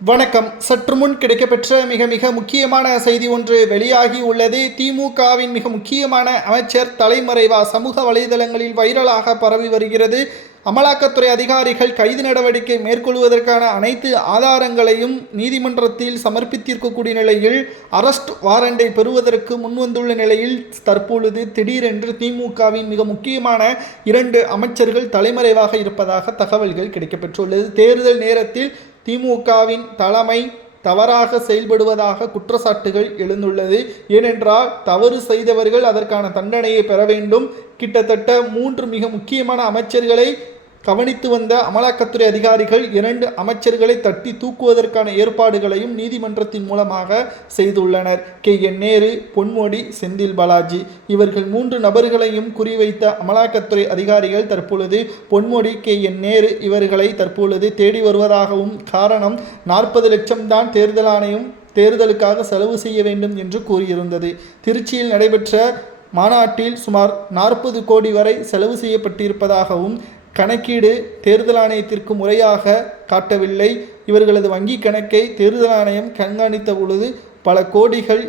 வணக்கம். சற்று முன் கிடைக்கப்பெற்ற மிக முக்கியமான செய்தி ஒன்று வெளியாகி உள்ளது. திமுகவின் மிக முக்கியமான அமைச்சர் தலைமறைவா சமூக வலைதளங்களில் வைரலாக பரவி வருகிறது. அமலாக்கத்துறை அதிகாரிகள் கைது நடவடிக்கை மேற்கொள்வதற்கான அனைத்து ஆதாரங்களையும் நீதிமன்றத்தில் சமர்ப்பித்திருக்கக்கூடிய நிலையில் அரெஸ்ட் வாரண்டை பெறுவதற்கு முன்வந்துள்ள நிலையில் தற்பொழுது திடீரென்று திமுகவின் மிக முக்கியமான 2 அமைச்சர்கள் தலைமறைவாக இருப்பதாக தகவல்கள் கிடைக்கப்பெற்றுள்ளது. தேர்தல் நேரத்தில் திமுகவின் தலைமை தவறாக செயல்படுவதாக குற்றச்சாட்டுகள் எழுந்துள்ளது. ஏனென்றால் தவறு செய்தவர்கள் அதற்கான தண்டனையை பெற வேண்டும். கிட்டத்தட்ட 3 மிக முக்கியமான அமைச்சர்களை கவனித்து வந்த அமலாக்கத்துறை அதிகாரிகள் 2 அமைச்சர்களை தட்டி தூக்குவதற்கான ஏற்பாடுகளையும் நீதிமன்றத்தின் மூலமாக செய்துள்ளனர். KN நேரு, பொன்முடி, செந்தில் பாலாஜி இவர்கள் 3 நபர்களையும் குறிவைத்த அமலாக்கத்துறை அதிகாரிகள் தற்பொழுது பொன்முடி, KN நேரு இவர்களை தற்பொழுது தேடி வருவதாகவும், காரணம் 40 லட்சம் தான் தேர்தல் ஆணையம் தேர்தலுக்காக செலவு செய்ய வேண்டும் என்று கூறியிருந்தது. திருச்சியில் நடைபெற்ற மாநாட்டில் சுமார் 40 கோடி வரை செலவு செய்யப்பட்டிருப்பதாகவும், கணக்கீடு தேர்தல் ஆணையத்திற்கு முறையாக காட்டவில்லை. இவர்களது வங்கி கணக்கை தேர்தல் ஆணையம் கண்காணித்த பொழுது பல கோடிகள்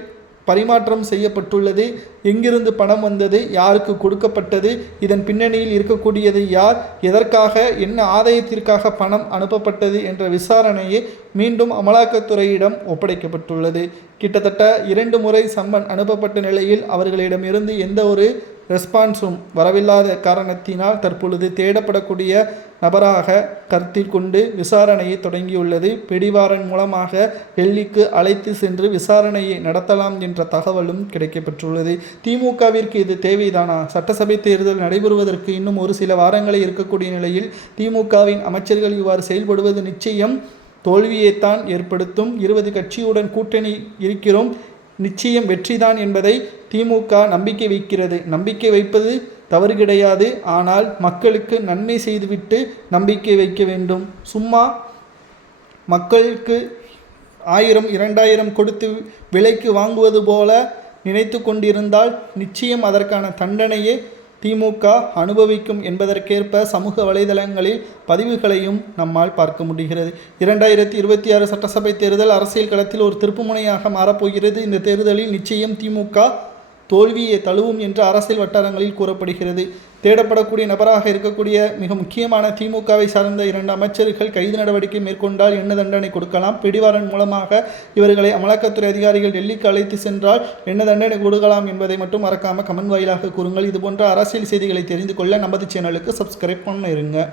பரிமாற்றம் செய்யப்பட்டுள்ளது. எங்கிருந்து பணம் வந்தது, யாருக்கு கொடுக்கப்பட்டது, இதன் பின்னணியில் இருக்கக்கூடியது யார், எதற்காக, என்ன ஆதாயத்திற்காக பணம் அனுப்பப்பட்டது என்ற விசாரணையை மீண்டும் அமலாக்கத்துறையிடம் ஒப்படைக்கப்பட்டுள்ளது. கிட்டத்தட்ட 2 முறை சம்மன் அனுப்பப்பட்ட நிலையில் அவர்களிடமிருந்து எந்த ஒரு ரெஸ்பான்ஸும் வரவில்லாத காரணத்தினால் தற்பொழுது தேடப்படக்கூடிய நபராக கருத்தில் கொண்டு விசாரணையை தொடங்கியுள்ளது. பிடிவாரன் மூலமாக டெல்லிக்கு அழைத்து சென்று விசாரணையை நடத்தலாம் என்ற தகவலும் கிடைக்கப்பெற்றுள்ளது. திமுகவிற்கு இது தேவைதானா? சட்டசபை தேர்தல் நடைபெறுவதற்கு இன்னும் ஒரு சில வாரங்களே இருக்கக்கூடிய நிலையில் திமுகவின் அமைச்சர்கள் இவ்வாறு செயல்படுவது நிச்சயம் தோல்வியைத்தான் ஏற்படுத்தும். 20 கட்சியுடன் கூட்டணி இருக்கிறோம், நிச்சயம் வெற்றிதான் என்பதை திமுக நம்பிக்கை வைக்கிறது. நம்பிக்கை வைப்பது தவறு கிடையாது. ஆனால் மக்களுக்கு நன்மை செய்துவிட்டு நம்பிக்கை வைக்க வேண்டும். சும்மா மக்களுக்கு 1000 2000 கொடுத்து விலைக்கு வாங்குவது போல நினைத்து கொண்டிருந்தால் நிச்சயம் அதற்கான தண்டனையை திமுக அனுபவிக்கும் என்பதற்கேற்ப சமூக வலைதளங்களில் பதிவுகளையும் நம்மால் பார்க்க முடிகிறது. 2026 சட்டசபை தேர்தல் அரசியல் களத்தில் ஒரு திருப்புமுனையாக மாறப்போகிறது. இந்த தேர்தலில் நிச்சயம் திமுக தோல்வியை தழுவும் என்று அரசியல் வட்டாரங்களில் கூறப்படுகிறது. தேடப்படக்கூடிய நபராக இருக்கக்கூடிய மிக முக்கியமான திமுகவை சார்ந்த 2 அமைச்சர்கள் கைது நடவடிக்கை மேற்கொண்டால் என்ன தண்டனை கொடுக்கலாம், பிடிவாரன் மூலமாக இவர்களை அமலாக்கத்துறை அதிகாரிகள் டெல்லிக்கு அழைத்து சென்றால் என்ன தண்டனை கொடுக்கலாம் என்பதை மட்டும் மறக்காமல் கமெண்ட் வாயிலாக கூறுங்கள். இதுபோன்ற அரசியல் செய்திகளை தெரிந்து கொள்ள நமது சேனலுக்கு சப்ஸ்கிரைப் பண்ணிருங்க.